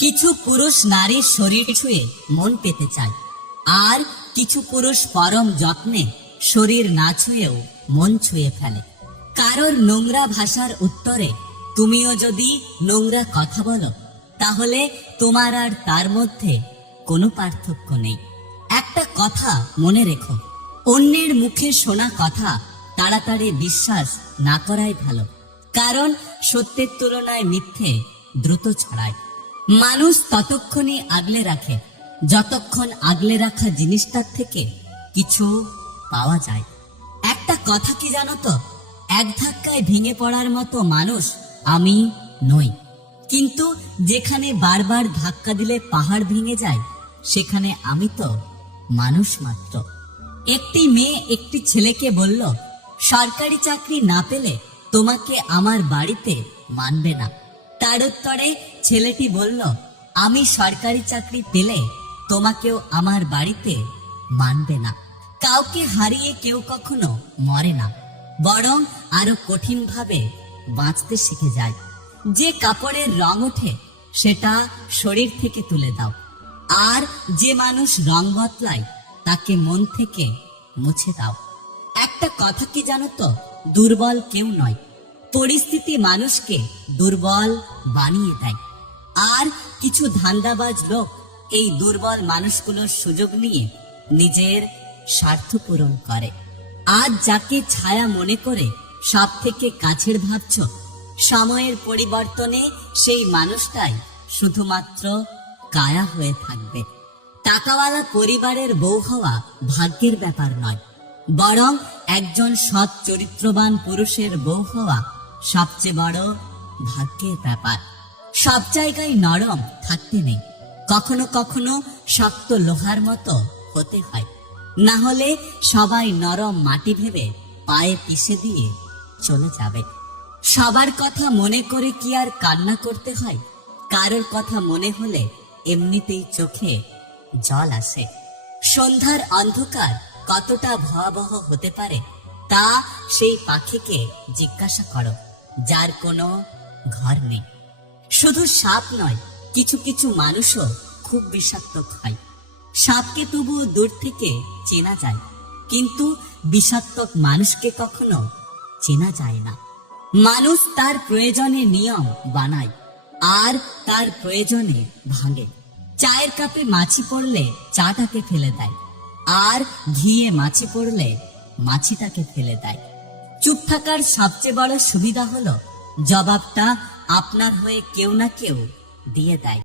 কিছু পুরুষ নারীর শরীর ছুঁয়ে মন পেতে চায়। আর কিছু পুরুষ পরম যত্নে শরীর না ছুঁয়েও মন ছুঁয়ে ফেলে। কারোর নোংরা ভাষার উত্তরে তুমিও যদি নোংরা কথা বলো, তাহলে তোমার আর তার মধ্যে কোনো পার্থক্য নেই। একটা কথা মনে রেখো, অন্যের মুখে শোনা কথা তাড়াতাড়ি বিশ্বাস না করাই ভালো, কারণ সত্যের তুলনায় মিথ্যে দ্রুত ছড়ায়। মানুষ ততক্ষণই আগলে রাখে, যতক্ষণ আগলে রাখা জিনিসটার থেকে কিছু পাওয়া যায়। একটা কথা কি জানো তো? এক ধাক্কায় ভেঙে পড়ার মতো মানুষ আমি নই। কিন্তু যেখানে বারবার ধাক্কা দিলে পাহাড় ভেঙে যায়, সেখানে আমি তো মানুষ মাত্র। একটি মেয়ে একটি ছেলেকে বলল, সরকারি চাকরি না পেলে তোমাকে আমার বাড়িতে মানবে না। তার উত্তরে, ছেলেটি বলল, আমি সরকারি চাকরি পেলে তোমাকেও আমার বাড়িতে মানবে না। কাউকে হারিয়ে কেউ কখনো মরে না। বরং আরও কঠিন ভাবে বাঁচতে শিখে যায়। যে কাপড়ের রং ওঠে, সেটা শরীর থেকে তুলে দাও। আর যে মানুষ রং বদলায়, তাকে মন থেকে মুছে দাও। একটা কথা কি জানো তো? দুর্বল কেউ নয়। পরিস্থিতি মানুষকে দুর্বল বানিয়ে দেয়। আর কিছু ধান্দাবাজ লোক এই দুর্বল মানুষগুলোর সুযোগ নিয়ে নিজের স্বার্থ পূরণ করে। আজ যাকে ছায়া মনে করে সব থেকে কাছের ভাবছ, সময়ের পরিবর্তনে সেই মানুষটাই শুধুমাত্র কায়া হয়ে থাকবে। টাকাওয়ালা পরিবারের বউ হওয়া ভাগ্যের ব্যাপার নয়, বরং একজন সৎ চরিত্রবান পুরুষের বউ হওয়া সবচেয়ে বড় ভাগ্যের ব্যাপার। সব জায়গায় নরম থাকতে নেই। কখনো কখনো শক্ত লোহার মতো হতে হয়। না হলে সবাই নরম মাটি ভেবে পায়ে পিষে দিয়ে চলে যাবে। সবার কথা মনে করে কি আর কান্না করতে হয়? কারোর কথা মনে হলে এমনিতেই চোখে জল আসে। সন্ধ্যার অন্ধকার কতটা ভয়াবহ হতে পারে, তা সেই পাখিকে জিজ্ঞাসা করো। যার কোনো ঘর নেই। শুধু সাপ নয়, কিছু কিছু মানুষও খুব বিষাক্ত হয় সাপকে তবুও দূর থেকে চেনা যায়, কিন্তু বিষাক্তক মানুষকে কখনো চেনা যায় না। মানুষ তার প্রয়োজনে নিয়ম বানায়, আর তার প্রয়োজনে ভাঙে। চায়ের কাপে মাছি পড়লে চাটাকে ফেলে দেয়, আর ঘিয়ে মাছি পড়লে মাছিটাকে ফেলে দেয়। চুপ থাকার সবচেয়ে বড় সুবিধা হলো জবাবটা আপনার হয়ে কেউ না কেউ দিয়ে দেয়।